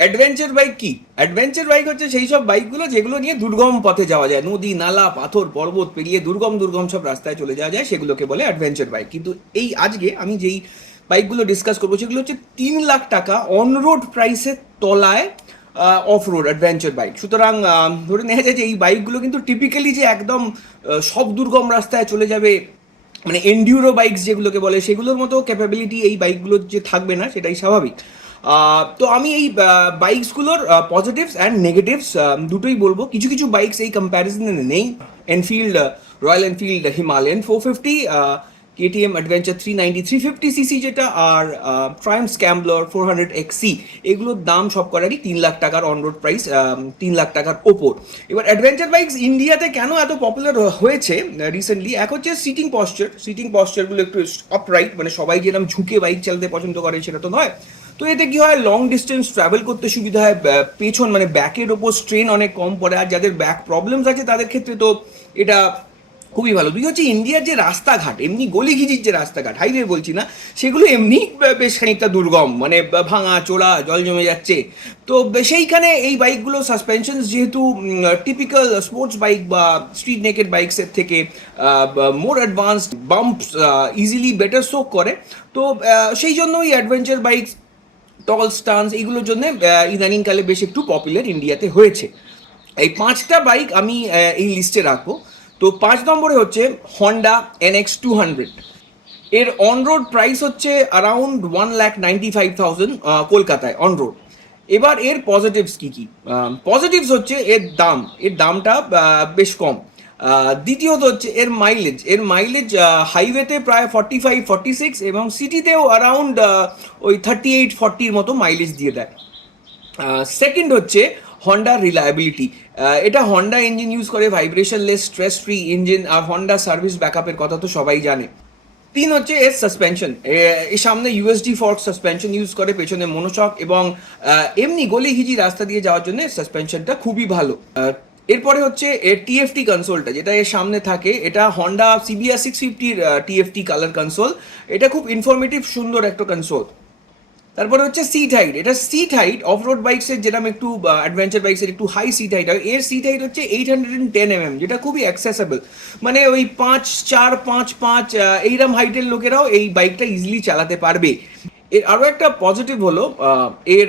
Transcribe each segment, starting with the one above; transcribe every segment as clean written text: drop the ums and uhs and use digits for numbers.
Adventure bike কি? Adventure bike হচ্ছে সেই সব বাইকগুলো যেগুলো নিয়ে দুর্গম পথে যাওয়া যায়, নদী নালা পাথর পর্বত পেরিয়ে দুর্গম দুর্গম সব রাস্তায় চলে যাওয়া যায়, সেগুলোকে বলে অ্যাডভেঞ্চার বাইক। কিন্তু এই আজকে আমি যেই বাইকগুলো ডিসকাস করবো সেগুলো হচ্ছে 3 লাখ টাকা অন রোড প্রাইসের তলায় অফ রোড অ্যাডভেঞ্চার বাইক। সুতরাং ধরে নেওয়া যায় যে এই বাইকগুলো কিন্তু টিপিক্যালি যে একদম সব দুর্গম রাস্তায় চলে যাবে, মানে এন্ডিউরো বাইকস যেগুলোকে বলে সেগুলোর মতো ক্যাপাবিলিটি এই বাইকগুলোর যে থাকবে না সেটাই স্বাভাবিক। তো আমি এই বাইকসগুলোর পজিটিভস অ্যান্ড নেগেটিভস দুটোই বলবো। কিছু কিছু বাইকস এই কম্প্যারিজনে নেই। Enfield, royal Enfield Himalayan 450, KTM adventure 390 350 CC যেটা, আর ট্রায়াম্ফ স্ক্যাম্বলার 400 XC, এগুলোর দাম সব করারই 3 লাখ টাকার অন রোড প্রাইস, 3 লাখ টাকার ওপর। এবার অ্যাডভেঞ্চার বাইকস ইন্ডিয়াতে কেন এত পপুলার হয়েছে রিসেন্টলি, এক হচ্ছে সিটিং পশ্চারগুলো একটু আপরাইট, মানে সবাই যেরকম ঝুঁকে বাইক চালাতে পছন্দ করে সেটা তো নয়। তো এতে কি হয়, লং ডিস্টেন্স ট্রাভেল করতে সুবিধা হয়, পেছন মানে ব্যাকের ওপর স্ট্রেন অনেক কম পড়ে, আর যাদের ব্যাক প্রবলেমস আছে তাদের ক্ষেত্রে তো এটা খুবই ভালো। দুই হচ্ছে ইন্ডিয়ার যে রাস্তাঘাট, এমনি গলিঘিজির যে রাস্তাঘাট, হাইওয়ে বলছি না, সেগুলো এমনি বেশ খানিকটা দুর্গম, মানে ভাঙা চোরা, জল জমে যাচ্ছে। তো সেইখানে এই বাইকগুলো সাসপেনশন যেহেতু টিপিক্যাল স্পোর্টস বাইক বা স্ট্রিট নেকেড বাইকসের থেকে more advanced, bumps easily better soak করে। তো সেই জন্য এই অ্যাডভেঞ্চার বাইক, টল স্টান্স, এইগুলোর জন্য ইদানিংকালে বেশ একটু পপুলার ইন্ডিয়াতে হয়েছে। এই 5টা বাইক আমি এই লিস্টে রাখবো। তো 5 নম্বরে হচ্ছে হন্ডা NX 200। এর অন রোড প্রাইস হচ্ছে অ্যারাউন্ড 1,95,000 কলকাতায় অন রোড। এবার এর পজিটিভস কি কি? পজিটিভস হচ্ছে এর দামটা বেশ কম। দ্বিতীয়ত হচ্ছে এর মাইলেজ হাইওয়েতে প্রায় 45 46, এবং সিটিতেও অ্যারাউন্ড ওই 38 40 মতো মাইলেজ দিয়ে দেয়। সেকেন্ড হচ্ছে হন্ডা রিলায়েবিলিটি। এটা হন্ডা ইঞ্জিন ইউজ করে, ভাইব্রেশনলেস স্ট্রেস ফ্রি ইঞ্জিন, আর হন্ডা সার্ভিস ব্যাকআপের কথা তো সবাই জানে। তিন হচ্ছে এর সাসপেনশন। এর সামনে ইউএসডি ফর্ক সাসপেনশন ইউজ করে, পেছনে মনোশক, এবং এমনি গলি হিজি রাস্তা দিয়ে যাওয়ার জন্য সাসপেনশনটা খুবই ভালো। এরপরে হচ্ছে এর টিএফটি কনসোলটা, যেটা এর সামনে থাকে, এটা হন্ডা CBR 650-র টিএফটি কালার কনসোল। এটা খুব ইনফরমেটিভ সুন্দর একটা কনসোল। তারপরে হচ্ছে সিট হাইট। এটা সিট হাইট অফ রোড বাইকসের যেরকম একটু অ্যাডভেঞ্চার বাইকসের একটু হাই সিট হাইট হয়, এর সিট হাইট হচ্ছে 810 mm, যেটা খুবই অ্যাক্সেসেবল। মানে ওই 5'4" 5'5" এইরকম হাইটের লোকেরাও এই বাইকটা ইজিলি চালাতে পারবে। এর আরও একটা পজিটিভ হলো এর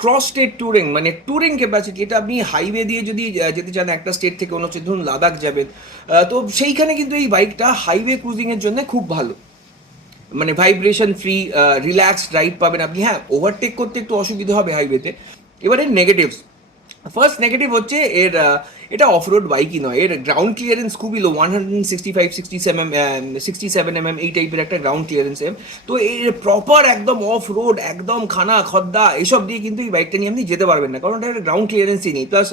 ক্রস স্টেট ট্যুরিং, মানে ট্যুরিং ক্যাপাসিটি। এটা আপনি হাইওয়ে দিয়ে যদি যেতে চান একটা স্টেট থেকে অন্য স্টেট, ধরুন লাদাখ যাবেন, তো সেইখানে কিন্তু এই বাইকটা হাইওয়ে ক্রুজিংয়ের জন্য খুব ভালো। মানে ভাইব্রেশন ফ্রি, রিল্যাক্সড রাইড পাবেন আপনি। হ্যাঁ, ওভারটেক করতে একটু অসুবিধা হবে হাইওয়েতে। এবারে নেগেটিভস। ফার্স্ট নেগেটিভ হচ্ছে এটা অফ রোড বাইকই নয়, এর গ্রাউন্ড ক্লিয়ারেন্স খুবই লো, 165 67 mm এই টাইপের একটা গ্রাউন্ড ক্লিয়ারেন্স এম। তো এর প্রপার একদম অফ রোড, একদম খানা খদ্দা এসব দিয়ে কিন্তু এই বাইকটা নিয়ে আপনি যেতে পারবেন না, কারণ এটা গ্রাউন্ড ক্লিয়ারেন্সই নেই। প্লাস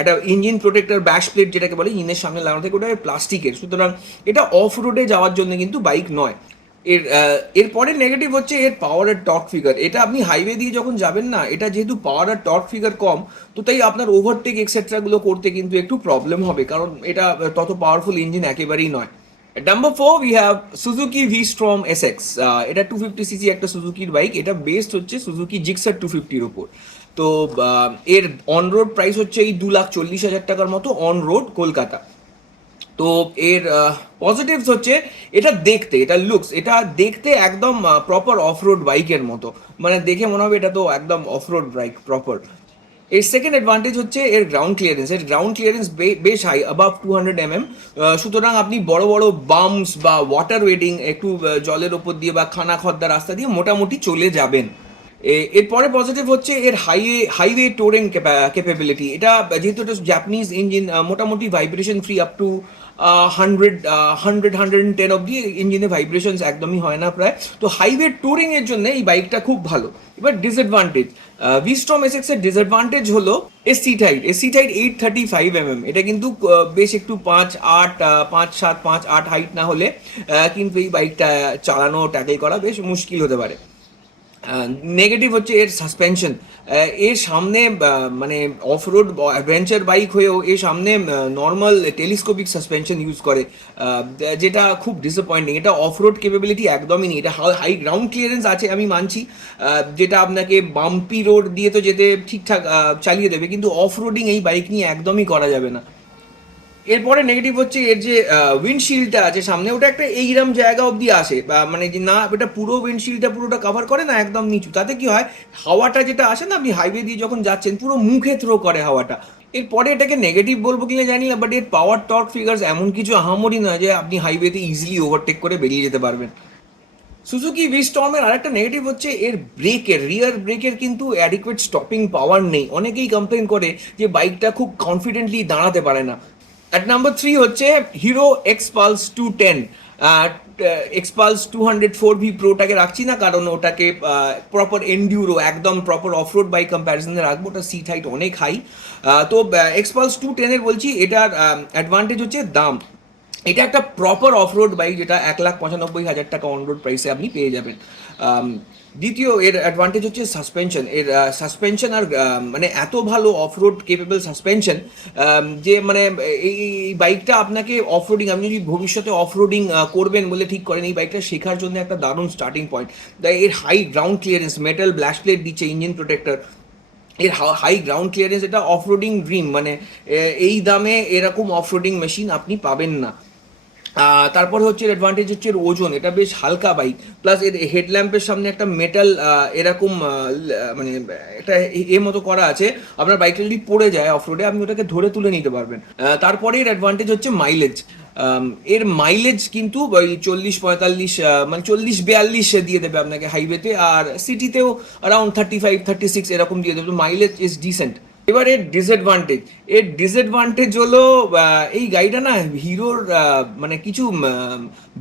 একটা ইঞ্জিন প্রোটেক্টর ব্যাশ প্লেট যেটাকে বলে ইঞ্জিনের সামনে লাগানো থাকে, ওটা প্লাস্টিকের। সুতরাং এটা অফ রোডে যাওয়ার জন্য কিন্তু বাইক নয়। এরপরে নেগেটিভ হচ্ছে এর পাওয়ার আর টর্ক ফিগার। এটা আপনি হাইওয়ে দিয়ে যখন যাবেন না, এটা যেহেতু পাওয়ার আর টর্ক ফিগার কম, তো তাই আপনার ওভারটেক এক্সেট্রাগুলো করতে কিন্তু একটু প্রবলেম হবে, কারণ এটা তত পাওয়ারফুল ইঞ্জিন একেবারেই নয়। Number 4 we have Suzuki V-Strom SX। এটা 250 সিসি একটা সুজুকির বাইক। এটা বেসড হচ্ছে সুজুকি জিক্সার 250-র উপর। তো এর অন রোড প্রাইস হচ্ছে এই 2,40,000 টাকার মতো অন রোড কলকাতা। তো এর পজিটিভস হচ্ছে এটা লুকস, এটা দেখতে একদম প্রপার অফ রোড বাইকের মতো, মানে দেখে মনে হবে এটা তো একদম অফ রোড বাইক প্রপার। এর সেকেন্ড অ্যাডভান্টেজ হচ্ছে এর গ্রাউন্ড ক্লিয়ারেন্স বেশ হাই, অ্যাবাভ 200 mm। সুতরাং আপনি বড় বড় বাম্পস বা ওয়াটার ওয়েডিং, একটু জলের ওপর দিয়ে বা খানা খদ্দা রাস্তা দিয়ে মোটামুটি চলে যাবেন। এরপরে পজিটিভ হচ্ছে এর হাইওয়ে টোরিং ক্যাপাবিলিটি। এটা যেহেতু এটা জাপানিজ ইঞ্জিন, মোটামুটি ভাইব্রেশন ফ্রি আপ টু 110 অব্দি ইঞ্জিনে ভাইব্রেশনস একদমই হয় না প্রায়। তো হাইওয়ে ট্যুরিং এর জন্য এই বাইকটা খুব ভালো। এবার ডিসঅ্যাডভান্টেজ, V-Strom SX এর ডিসঅ্যাডভান্টেজ হলো এর সিট হাইট 835 mm। এটা কিন্তু বেশ একটু 5'8", 5'7", 5'8" হাইট না হলে কিন্তু এই বাইকটা চালানো ট্যাকেল করা বেশ মুশকিল হতে পারে। নেগেটিভ হচ্ছে এর সাসপেনশন। এর সামনে মানে অফ রোড অ্যাডভেঞ্চার বাইক হয়েও এর সামনে নর্মাল টেলিস্কোপিক সাসপেনশন ইউজ করে, যেটা খুব ডিসঅ্যাপয়েন্টিং। এটা অফ রোড কেপেবিলিটি একদমই নেই। এটা হাই গ্রাউন্ড ক্লিয়ারেন্স আছে আমি মানছি, যেটা আপনাকে বাম্পি রোড দিয়ে তো যেতে ঠিকঠাক চালিয়ে দেবে, কিন্তু অফ রোডিং এই বাইক নিয়ে একদমই করা যাবে না। এরপরে নেগেটিভ হচ্ছে এর যে উইন্ডশিল্ডটা আছে সামনে, ওটা একটা এইরকম জায়গা অবধি আসে, বা মানে যে না এটা পুরো উইন্ডশিল্ডটা পুরোটা কভার করে না, একদম নিচু। তাতে কি হয়, হাওয়াটা যেটা আসে না, আপনি হাইওয়ে দিয়ে যখন যাচ্ছেন পুরো মুখে থ্রো করে হাওয়াটা। এরপরে এটাকে নেগেটিভ বলবো কিনা জানি না, বাট এর পাওয়ার টর্ক ফিগার্স এমন কিছু আহামরি নয় যে আপনি হাইওয়েতে ইজিলি ওভারটেক করে বেরিয়ে যেতে পারবেন। সুজুকি ভি স্টর্মের আরেকটা নেগেটিভ হচ্ছে এর ব্রেকের, রিয়ার ব্রেকের কিন্তু অ্যাডিকুয়েট স্টপিং পাওয়ার নেই। অনেকেই কমপ্লেন করে যে বাইকটা খুব কনফিডেন্টলি দাঁড়াতে পারে না। অ্যাট নাম্বার 3 হচ্ছে হিরো এক্সপালস 210। এক্সপালস 204 ভি প্রোটাকে রাখছি না, কারণ ওটাকে প্রপার এন্ডিউরো, একদম প্রপার অফরোড বাইক কম্প্যারিজনে রাখবো। ওটা সিট হাইট অনেক হাই। তো এক্সপালস 210-এর বলছি, এটার অ্যাডভান্টেজ হচ্ছে দাম। এটা একটা প্রপার অফরোড বাইক, যেটা 1,95,000 টাকা অনরোড প্রাইসে আপনি পেয়ে যাবেন। দ্বিতীয় এর অ্যাডভান্টেজ হচ্ছে সাসপেনশন। এর সাসপেনশন আর মানে এত ভালো অফরোড কেপেবল সাসপেনশন, যে মানে এই বাইকটা আপনাকে অফরোডিং, আপনি যদি ভবিষ্যতে অফরোডিং করবেন বলে ঠিক করেন, এই বাইকটা শেখার জন্য একটা দারুণ স্টার্টিং পয়েন্ট। তাই এর high ground clearance, metal bash plate দিচ্ছে, ইঞ্জিন প্রোটেক্টর, এর হাই গ্রাউন্ড ক্লিয়ারেন্স, এটা অফরোডিং ড্রিম। মানে এই দামে এরকম অফরোডিং মেশিন আপনি পাবেন না। তারপর হচ্ছে অ্যাডভান্টেজ হচ্ছে এর ওজন, এটা বেশ হালকা বাইক, প্লাস এর হেডল্যাম্পের সামনে একটা মেটাল এরকম মানে একটা এর মতো করা আছে, আপনার বাইকটা যদি পড়ে যায় অফ রোডে আপনি ওটাকে ধরে তুলে নিতে পারবেন। তারপরে এর অ্যাডভান্টেজ হচ্ছে মাইলেজ। এর মাইলেজ কিন্তু ওই 40-45, মানে 40-42 দিয়ে দেবে আপনাকে হাইওয়েতে, আর সিটিতেও অ্যারাউন্ড 35-36 এরকম দিয়ে দেবে। Mileage is dissent. এবার এর ডিসঅ্যাডভান্টেজ, এর ডিসঅ্যাডভান্টেজ হলো এই গাড়িটা না হিরোর মানে কিছু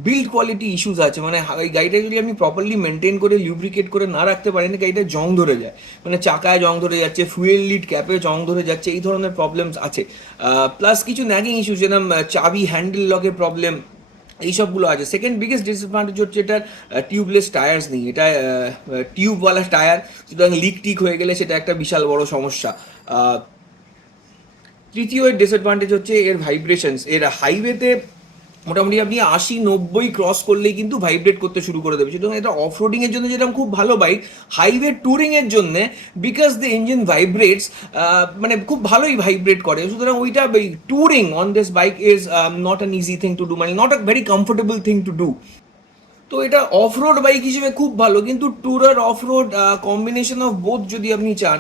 বিল্ড কোয়ালিটি ইস্যুস আছে। মানে এই গাড়িটা যদি আপনি প্রপারলি মেনটেন করে লিউব্রিকেট করে না রাখতে পারেন, গাড়িটা জং ধরে যায়, মানে চাকায় জং ধরে যাচ্ছে, ফুয়েল লিড ক্যাপে জং ধরে যাচ্ছে, এই ধরনের প্রবলেমস আছে। প্লাস কিছু ন্যাগিং ইস্যুস, যেরকম চাবি হ্যান্ডেল লকের প্রবলেম, এইসবগুলো আছে। সেকেন্ড বিগেস্ট ডিসঅ্যাডভান্টেজ হচ্ছে এটার টিউবলেস টায়ার্স নেই। এটা টিউবওয়ালা টায়ার, সুতরাং লিক টিক হয়ে গেলে সেটা একটা বিশাল বড় সমস্যা। তৃতীয় এর ডিসঅ্যাডভান্টেজ হচ্ছে এর ভাইব্রেশনস। এর হাইওয়েতে মোটামুটি আপনি 80-90 ক্রস করলেই কিন্তু ভাইব্রেট করতে শুরু করে দেবে। সুতরাং এটা অফ রোডিংয়ের জন্য যেরকম খুব ভালো বাইক, হাইওয়ে ট্যুরিংয়ের জন্য বিকজ দ্য ইঞ্জিন ভাইব্রেটস, মানে খুব ভালোই ভাইব্রেট করে। সুতরাং ওইটা touring on this bike is not an easy thing to do, মানে not a very comfortable thing to do. তো এটা অফ রোড বাইক হিসেবে খুব ভালো, কিন্তু ট্যুর আর off road combination of both যদি আপনি চান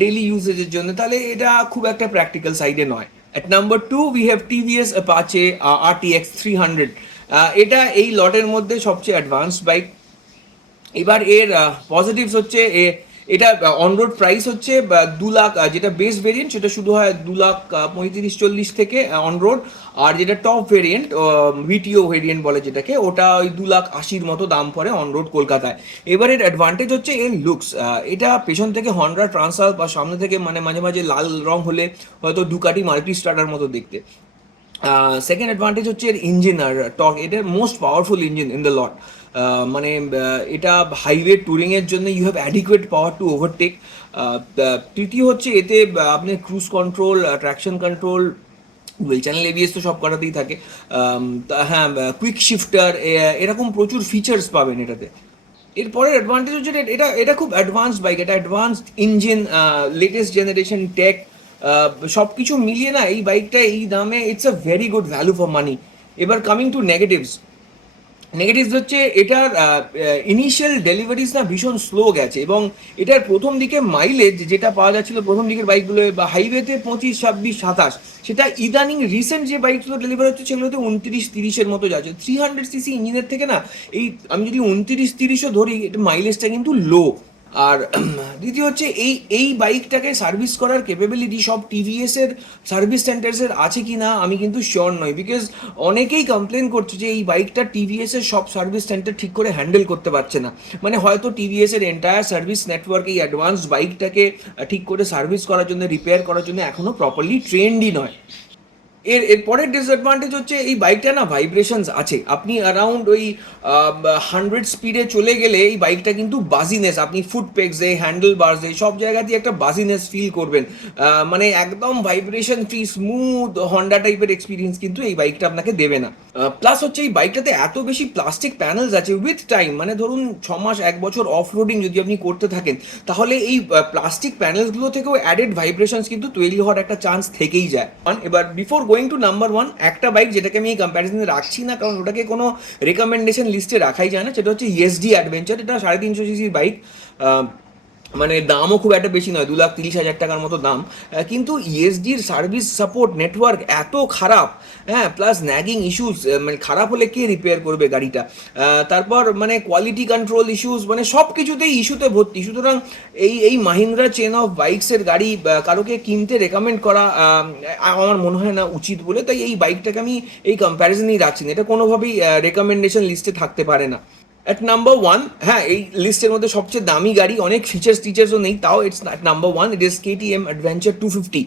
ডেলি ইউজেজের জন্য, তাহলে এটা খুব একটা প্র্যাকটিক্যাল সাইডে নয়। At number 2 we have TVS Apache RTX 300। এটা এই লটের মধ্যে সবচেয়ে অ্যাডভান্সড বাইক। এবার এর পজিটিভস হচ্ছে এটা অনরোড প্রাইস হচ্ছে 2 লাখ, যেটা বেস ভেরিয়েন্ট সেটা শুরু হয় 2,35,40 থেকে অনরোড, আর যেটা টপ ভেরিয়েন্ট ভিটিও ভেরিয়েন্ট বলে যেটাকে, ওটা ওই 2,80,000 মতো দাম পড়ে অনরোড কলকাতায়। এবার এর অ্যাডভান্টেজ হচ্ছে এর লুকস। এটা পেছন থেকে হন্ডা ট্রান্সাল, বা সামনে থেকে মানে মাঝে মাঝে লাল রং হলে হয়তো ডুকাটি মাল্টি স্টার্টার মতো দেখতে। সেকেন্ড অ্যাডভান্টেজ হচ্ছে এর ইঞ্জিন আর টর্ক। এটার most powerful engine in the lot. মানে এটা হাইওয়ে ট্যুরিংয়ের জন্য you have adequate power to overtake. তৃতীয় হচ্ছে এতে আপনি cruise control, traction control, dual channel ABS তো সব করাতেই থাকে। হ্যাঁ, কুইক শিফটার, এরকম প্রচুর ফিচার্স পাবেন এটাতে। এরপরের অ্যাডভান্টেজ হচ্ছে এটা এটা খুব অ্যাডভান্সড বাইক, এটা advanced engine, latest generation tech, সব কিছু মিলিয়ে না এই বাইকটা এই দামে it's a very good value for money. এবার কামিং টু নেগেটিভস, নেগেটিভস হচ্ছে এটার ইনিশিয়াল ডেলিভারিজ না ভীষণ স্লো গেছে, এবং এটার প্রথম দিকে মাইলেজ যেটা পাওয়া যাচ্ছিল প্রথম দিকের বাইকগুলো বা হাইওয়েতে 25, 26, 27, সেটা ইদানিং রিসেন্ট যে বাইকগুলো ডেলিভার হচ্ছে সেগুলোতে 29-30-এর মতো যাচ্ছে। 300cc ইঞ্জিনের থেকে না, এই আমি যদি 29-30ও ধরি, এটা মাইলেজটা কিন্তু লো। আর দ্বিতীয় হচ্ছে এই বাইকটাকে সার্ভিস করার ক্যাপাবিলিটি সব টিভিএস এর সার্ভিস সেন্টার্সের আছে কি না আমি কিন্তু শিওর নই, বিকজ অনেকেই কমপ্লেন করছে যে এই বাইকটা টিভিএস এর সব সার্ভিস সেন্টার ঠিক করে হ্যান্ডেল করতে পারছে না। মানে হয়তো টিভিএস এর এন্টায়ার সার্ভিস নেটওয়ার্ক এই অ্যাডভান্স বাইকটাকে ঠিক করে সার্ভিস করার জন্য, রিপেয়ার করার জন্য এখনো প্রপারলি ট্রেন্ডই নয়। এর পরের ডিসঅ্যাডভান্টেজ হচ্ছে এই বাইকটা না ভাইব্রেশনস আছে। আপনি অ্যারাউন্ড ওই 100 স্পিডে চলে গেলে এই বাইকটা কিন্তু বাজিনেস, আপনি ফুট পেগসে, হ্যান্ডেল বার্সে সব জায়গাতেই একটা বাজিনেস ফিল করবেন। মানে একদম ভাইব্রেশন ফ্রি স্মুথ হন্ডা টাইপের এক্সপিরিয়েন্স কিন্তু এই বাইকটা আপনাকে দেবে না। প্লাস হচ্ছে এই বাইকটাতে এত বেশি প্লাস্টিক প্যানেলস আছে উইথ টাইম, মানে ধরুন 6 মাস 1 বছর অফ রোডিং যদি আপনি করতে থাকেন, তাহলে এই প্লাস্টিক প্যানেলসগুলো থেকেও অ্যাডেড ভাইব্রেশনস কিন্তু তৈরি হওয়ার একটা চান্স থেকেই যায়। এবার বিফোর গোয়িং টু নাম্বার 1, একটা বাইক যেটাকে আমি এই কম্প্যারিজনে রাখছি না, কারণ ওটাকে কোনো রেকমেন্ডেশন লিস্টে রাখাই যায় না, সেটা হচ্ছে ইএসডি অ্যাডভেঞ্চার। এটা 350 সিসির বাইক, মানে দামও খুব একটা বেশি নয়, 2,30,000 টাকার মতো দাম। কিন্তু ইএসডির সার্ভিস সাপোর্ট নেটওয়ার্ক এত খারাপ, হ্যাঁ, প্লাস ন্যাগিং ইস্যুস, মানে খারাপ হলে কে রিপেয়ার করবে গাড়িটা, তারপর মানে কোয়ালিটি কন্ট্রোল ইস্যুস, মানে সব কিছুতেই ইস্যুতে ভর্তি। সুতরাং এই মাহিন্দ্রা চেন অফ বাইকসের গাড়ি কারোকে কিনতে রেকমেন্ড করা আমার মনে হয় না উচিত বলে, তাই এই বাইকটাকে আমি এই কম্প্যারিজনেই রাখছি না, এটা কোনোভাবেই রেকমেন্ডেশন লিস্টে থাকতে পারে না। অ্যাট নাম্বার 1, হ্যাঁ, এই লিস্টের মধ্যে সবচেয়ে দামি গাড়ি, অনেক টিচার্সও নেই, তাও it's number 1, it is KTM adventure 250।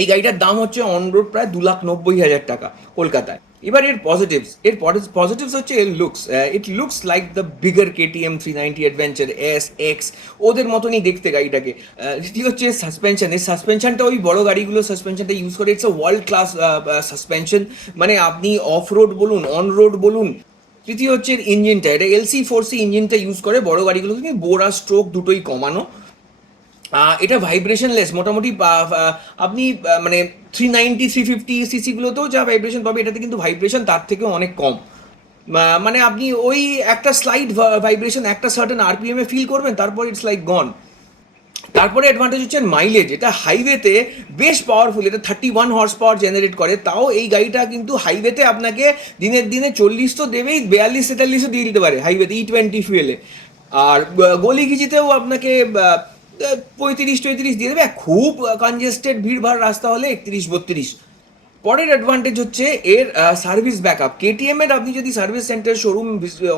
এই গাড়িটার দাম হচ্ছে অন রোড প্রায় 2,90,000 টাকা কলকাতায়। এবার এর পজিটিভস হচ্ছে এর looks. It looks like the bigger KTM 390 adventure S x, ওদের মতনই দেখতে গাড়িটাকে। দ্বিতীয় হচ্ছে সাসপেনশন, এই সাসপেনশনটা ওই বড় গাড়িগুলো সাসপেনশনটা ইউজ করে, it's a world class suspension, মানে আপনি অফ রোড বলুন অন রোড বলুন। তৃতীয় হচ্ছে ইঞ্জিনটা, এটা LC4C ইঞ্জিনটা ইউজ করে বড় গাড়িগুলো, কিন্তু বোরা স্ট্রোক দুটোই কমানো। এটা ভাইব্রেশনলেস, মোটামুটি আপনি মানে 390 350 সিসিগুলোতেও যা ভাইব্রেশন পাবে, এটাতে কিন্তু ভাইব্রেশন তার থেকেও অনেক কম। মানে আপনি ওই একটা স্লাইড ভাইব্রেশন একটা সার্টেন আরপিএমে ফিল করবেন, তারপর ইটস লাইক গন। তারপরে অ্যাডভান্টেজ হচ্ছে মাইলেজ, এটা হাইওয়েতে বেশ পাওয়ারফুল, এটা 31 হর্স পাওয়ার জেনারেট করে। তাও এই গাড়িটা কিন্তু হাইওয়েতে আপনাকে দিনের দিনে 40 তো দেবেই, 42-43ও দিয়ে দিতে পারে হাইওয়েতে E20 ফুয়েলে। আর গলিঘিচিতেও আপনাকে 35-33 দিয়ে দেবে, খুব কনজেস্টেড ভিড়ভাড় রাস্তা হলে 31-32। পরের অ্যাডভান্টেজ হচ্ছে এর সার্ভিস ব্যাকআপ। কেটিএম এর আপনি যদি সার্ভিস সেন্টার শোরুম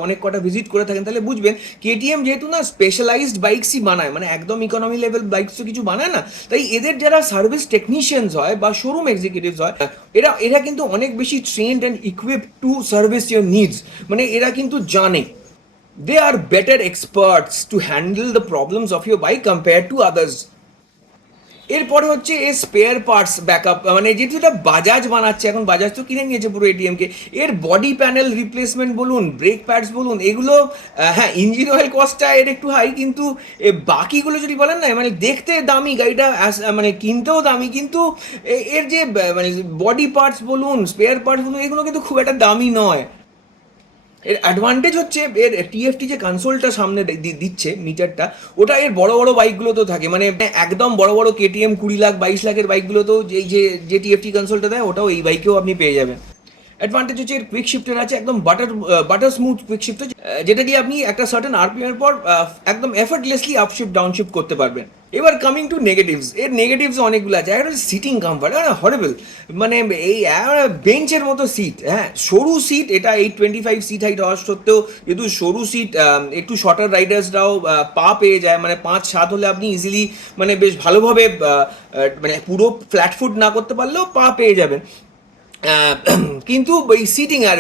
অনেক কটা ভিজিট করে থাকেন, তাহলে বুঝবেন কেটিএম যেহেতু না স্পেশালাইজড বাইকসই বানায়, মানে একদম ইকোনমি লেভেল বাইকস তো কিছু বানায় না, তাই এদের যারা সার্ভিস টেকনিশিয়ানস হয় বা শোরুম এক্সিকিউটিভস হয়, এরা কিন্তু অনেক বেশি trained and equipped to service your needs, মানে এরা কিন্তু জানে, they are better experts to handle the problems of your bike compared to others. এরপরে হচ্ছে এর স্পেয়ার পার্টস ব্যাকআপ, মানে যেহেতু এটা বাজাজ বানাচ্ছে, এখন বাজাজ তো কিনে নিয়েছে পুরো এটিএমকে, এর বডি প্যানেল রিপ্লেসমেন্ট বলুন, ব্রেক প্যাডস বলুন, এগুলো হ্যাঁ, ইঞ্জিন অয়েল কস্টটা এর একটু হাই, কিন্তু বাকিগুলো যদি বলেন না, মানে দেখতে দামি গাড়িটা, মানে কিনতেও দামি, কিন্তু এর যে মানে বডি পার্টস বলুন, স্পেয়ার পার্টস বলুন, এগুলো কিন্তু খুব একটা দামি নয়। এর অ্যাডভান্টেজ হচ্ছে এর টিএফটি যে কনসোলটা সামনে দিচ্ছে মিটারটা, ওটা এর বড় বড় বাইকগুলোতেও থাকে, মানে একদম বড় বড় কেটিএম 20 লাখ 22 লাখের বাইকগুলোতেও যে টিএফটি কনসোলটা দেয়, ওটাও এই বাইকেও আপনি পেয়ে যাবেন। অ্যাডভান্টেজ হচ্ছে এর কুইক শিফটার আছে, একদম বাটার স্মুথ কুইক শিফটার, যেটা দিয়ে আপনি একটা সার্টেন আরপিএম এর পর একদম এফর্টলেসলি আপশিফট ডাউনশিফট করতে পারবেন। এবার কামিং টু নেগেটিভস, এর নেগেটিভস অনেকগুলো আছে। একটা সিটিং কমফর্ট, হরেবল, মানে এই বেঞ্চের মতো সিট, হ্যাঁ, সরু সিট, এটা 825 সিট হাইট হওয়ার সত্ত্বেও যেহেতু সরু সিট, একটু শর্টার রাইডার্সরাও পা পেয়ে যায়, মানে 5-7 হলে আপনি ইজিলি মানে বেশ ভালোভাবে মানে পুরো ফ্ল্যাট ফুট না করতে পারলেও পা পেয়ে যাবেন। কিন্তু ওই সিটিং আর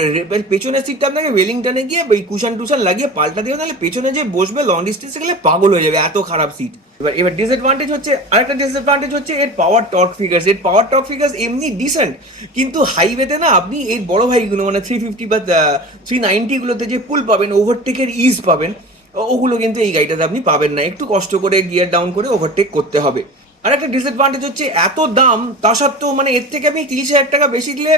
পেছনের সিটটা আপনাকে ওয়েলিংটনে গিয়ে ওই কুশন টুশন লাগিয়ে পাল্টা দেবে, তাহলে পেছনে যে বসবে লং ডিস্টেন্সে গেলে পাগল হয়ে যাবে, এত খারাপ সিট। এবার ডিসঅ্যাডভান্টেজ হচ্ছে, আরেকটা ডিসঅ্যাডভান্টেজ হচ্ছে এর পাওয়ার টর্ক ফিগার্স এমনি ডিসেন্ট, কিন্তু হাইওয়েতে না আপনি এই বড় ভাইগুলো মানে 350 বা 390 গুলোতে যে পুল পাবেন, ওভারটেকের ইজ পাবেন, ওগুলো কিন্তু এই গাড়িটাতে আপনি পাবেন না, একটু কষ্ট করে গিয়ার ডাউন করে ওভারটেক করতে হবে। আর একটা ডিসঅ্যাডভান্টেজ হচ্ছে এত দাম, তা সত্ত্বেও মানে এর থেকে আপনি 30,000 টাকা বেশি দিলে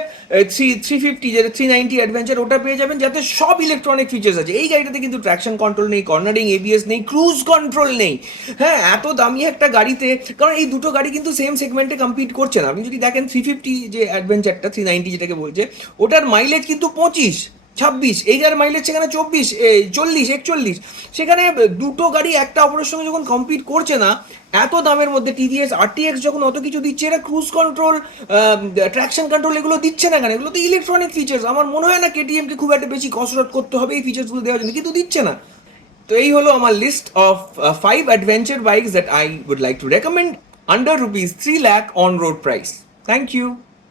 350 যেটা 390 অ্যাডভেঞ্চার, ওটা পেয়ে যাবেন, যাতে সব ইলেকট্রনিক ফিচার্স আছে। এই গাড়িটাতে কিন্তু ট্র্যাকশন কন্ট্রোল নেই, কর্নারিং, এবিএস নেই, ক্রুজ কন্ট্রোল নেই। হ্যাঁ, এত দামি একটা গাড়িতে, কারণ এই দুটো গাড়ি কিন্তু সেম সেগমেন্টে কম্পিট করছে না। আপনি যদি দেখেন 350 যে অ্যাডভেঞ্চারটা 390 যেটাকে বলছে, ওটার মাইলেজ কিন্তু 25-26, এই যার মাইলেজ সেখানে 40-41, সেখানে দুটো গাড়ি একটা অপরের সঙ্গে যখন কম্পিট করছে না, এত দামের মধ্যে টিভিএস আরটিএক্স যখন অত কিছু দিচ্ছে, এরা ক্রুজ কন্ট্রোল, ট্র্যাকশন কন্ট্রোল এগুলো দিচ্ছে না কেন? এগুলো তো ইলেকট্রনিক ফিচার্স। আমার মনে হয় না কেটিএমকে খুব একটা বেশি কসরত করতে হবে এই ফিচার্সগুলো দেওয়ার জন্য, কিন্তু দিচ্ছে না। তো এই হলো আমার list of 5 adventure bikes that I would like to recommend under ₹3 lakh on road price. Thank you.